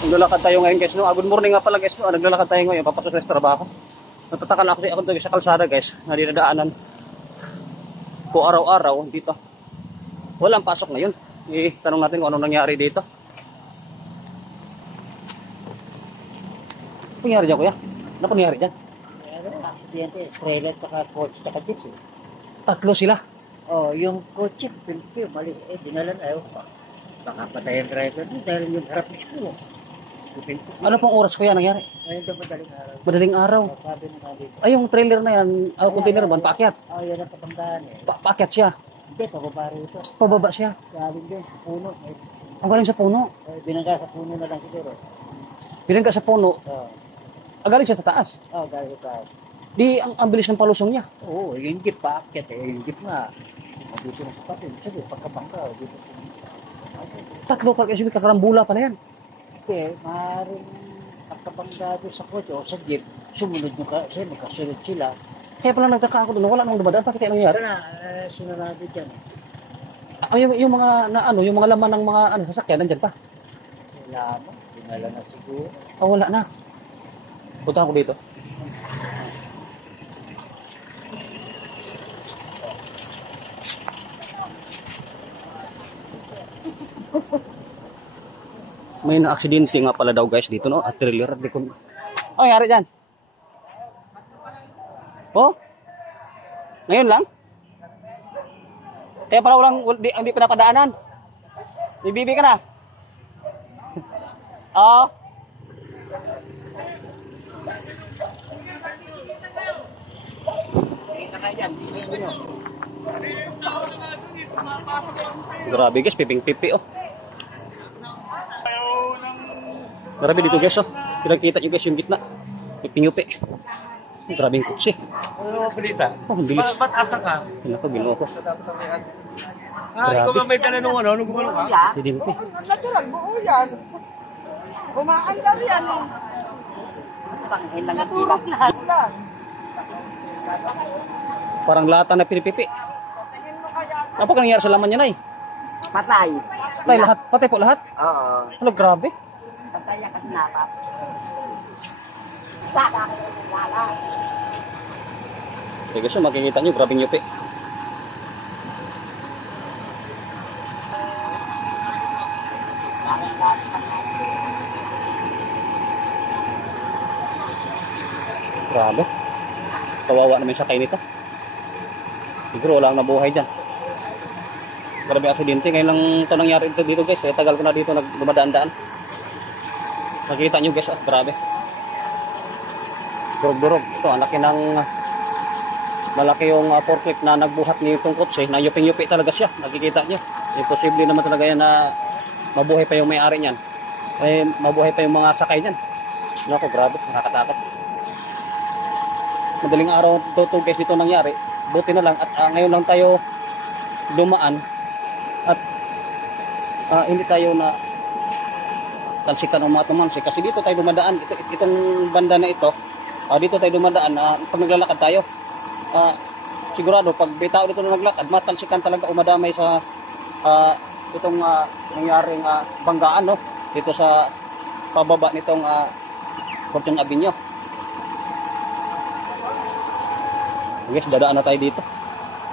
Naglalakad tayo ngayon guys. No? Good morning nga pala guys. No? Naglalakad tayo ngayon. Papasok sa trabaho. Natataka na ako sa kalsada guys. Na dinadaanan ko araw-araw dito. Walang pasok ngayon. Tanong natin kung anong nangyari dito. Ano nangyari dyan kuya? Ano po nangyari dyan? Aksidente, trailer, saka coach, saka jeep. Tatlo sila. Oh, yung coach, pinipil, mali. Dinalan ayaw pa. Baka patay ang driver niya dahil yung harap mismo. Ano pong oras kuya nangyari? Ayun daw madaling araw. Madaling araw. Sabi na nga dito. Ay, yung trailer na yan, container man, paakyat. Oh, yan ang patandaan eh. Paakyat siya. Hindi, pababa rito. Pababa siya. Galing din, sa puno. Ang galing sa puno. Binangga sa puno na lang siguro. Binangga sa puno. Oh, Galing siya sa taas. galing sa taas. Di, ang bilis ng palusong niya. Oo, yung jeep paakyat eh. Yung jeep nga. Dito na kapatid. Sabi, pagkabangga. Dito. Tatlo kasi kakarambula pala yan. Kasi, maaaring pagkabangga doon sa kotse o sa jeep, sumunod nyo kasi magkasunod sila. Kaya pala nagtaka ako doon, wala nang dumadaan. Bakit yan nangyari? Sana, sinarado dyan. Yung mga yung mga laman ng mga sasakyan nandiyan pa. Wala na. Dinala na siguro. Wala na. Punta ako dito. May na-aksidente nga pala daw guys dito, no? At trailer. Ano nangyari dyan? Oh? Ngayon lang? Kaya pala hindi pinapadaanan. Bibibi ka na? Oo. Grabe guys, piping-pipi oh. Grabe dito guys oh. Pinagkita nyo guys yung gitna. Piping-yupi. Grabe yung kutsi. Ano mga balita? Oh, ang bilis. Ba't asa ka? Ano pa, binuo ko. Ikaw ba may dala nung ano? Nung gumano ka? Si Dinti. Natural, buo yan. Kumaan daw yan. Natulog lahat. Parang lata na pinipipi. Ano pa nangyari sa laman niya, Nay? Patay. Patay lahat? Patay po lahat? Oo. Ano, grabe. Patay yan kasi napat. Sada. Lala. Sige so, makikita nyo, grabe nyupi. Grabe. Kawawa naman sa kain nito. Siguro wala ang nabuhay dyan. Grabe ang aksidente. Ngayon lang ito nangyari dito guys. Tagal ko na dito dumadaan-daan. Nakikita nyo guys. Grabe. Durog-durog. Ito, malaki yung forklift na nagbuhat nitong kotse. Na yuping-yupi talaga siya. Nakikita nyo. Imposible naman talaga yan na mabuhay pa yung may-ari niyan. Mabuhay pa yung mga sakay niyan. Naku, grabe. Nakakatakot. Madaling araw to guys dito nangyari. Buti na lang at ngayon lang tayo dumaan at hindi tayo na talsikan ng mga tumansi kasi dito tayo dumadaan. Itong banda na ito, dito tayo dumadaan pag naglalakad tayo. Sigurado pag bitaw dito na naglakad, matalsikan talaga umadamay sa itong nangyaring banggaan no dito sa pababa nitong Fortune Avenue. Guys, dadaan na tayo dito.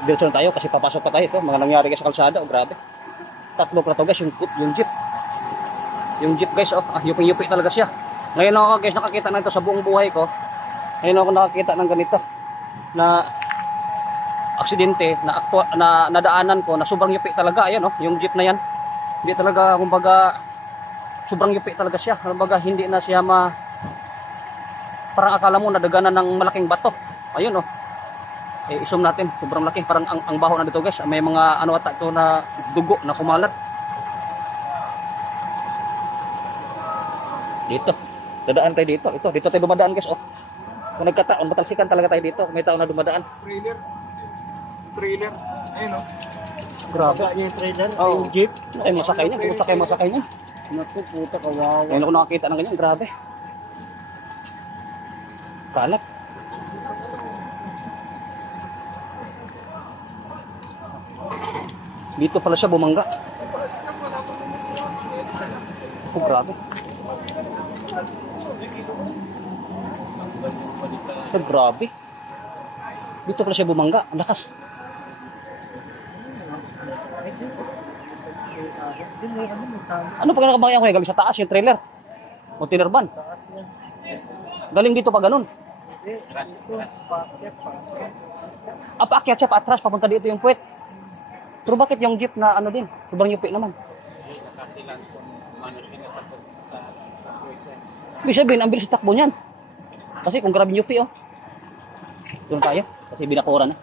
Diretso na tayo kasi papasok pa tayo ito. Mga nangyari guys sa kalsada. Oh, grabe. Tatlo pa to guys, yung jeep. Yung jeep guys, yuping-yupi talaga siya. Ngayon ako guys nakakita na ito sa buong buhay ko. Ngayon ako nakakita ng ganito na aksidente na nadaanan ko na sobrang yupi talaga. Ayan yung jeep na yan. Hindi talaga kumbaga sobrang yupi talaga siya. Kumbaga hindi na siya parang akala mo nadaganan ng malaking bato. Ayun isum natin, sobrang laki, parang ang baho na dito guys. May mga ata ito na dugo na kumalat. Dito. Dadaan tayo dito. Dito tayo dumadaan guys. Kung nagkataon, matalsikan talaga tayo dito. May tao na dumadaan. Trailer. Ayun o. Grabe. Yung trailer, Oh. yung jeep. Ay, masakay niya. Kumusta kayo masakay niya? Naku, puta, kawawa. Ngayon ako nakakita ng ganyan. Grabe. Kalat. Dito pala siya bumangga. Oh, grabe. Sir, grabe. Dito pala siya bumangga. Ang lakas. Ano pag nakabangya ko galing sa taas yung trailer? Container van. Galing dito pa ganun. Paakyat siya, paatras, papunta dito yung puwet. Pero bakit yung jeep na ano din? Sobrang yupi naman. Ibig sabihin, ang bilis takbo niyan. Kasi kung grabe yung yupi, oh. Doon tayo, kasi binakura na.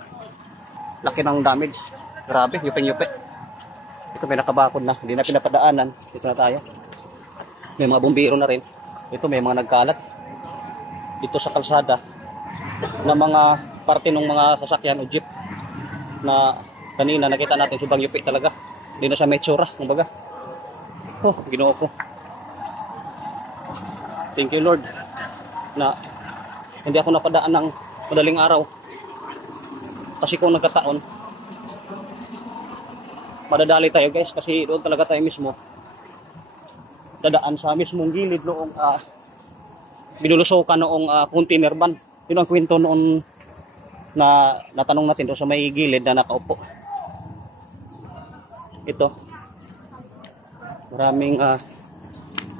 Laki ng damage. Grabe, yuping-yupi. Ito may nakabakod na, hindi na pinapadaanan. Dito na tayo. May mga bumbiro na rin. Ito may mga nagkalat. Dito sa kalsada na mga parte ng mga sasakyan o jeep na kanina nakita natin sobrang yupi talaga. Hindi na siya may tsura, kumbaga. Oh, Ginoo ko. Thank you Lord na hindi ako napadaan ng madaling araw. Kasi kung nagkataon, madadali tayo guys kasi doon talaga tayo mismo dadaan sa mismong gilid noong binulusokan noong container van. Yun ang kwento noon na natanong natin doon sa may gilid na nakaupo. Ito. Maraming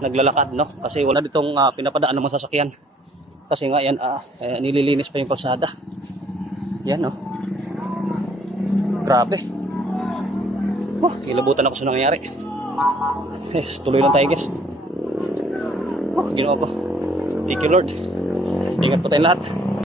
naglalakad, no? Kasi wala ditong pinapadaan ng mga sasakyan. Kasi nga yan, nililinis pa yung kalsada. Yan, no? Grabe. Ilabutan ako sa nangyayari. Tuloy lang tayo, guys. Ginoo ko. Thank you, Lord. Ingat po tayong lahat.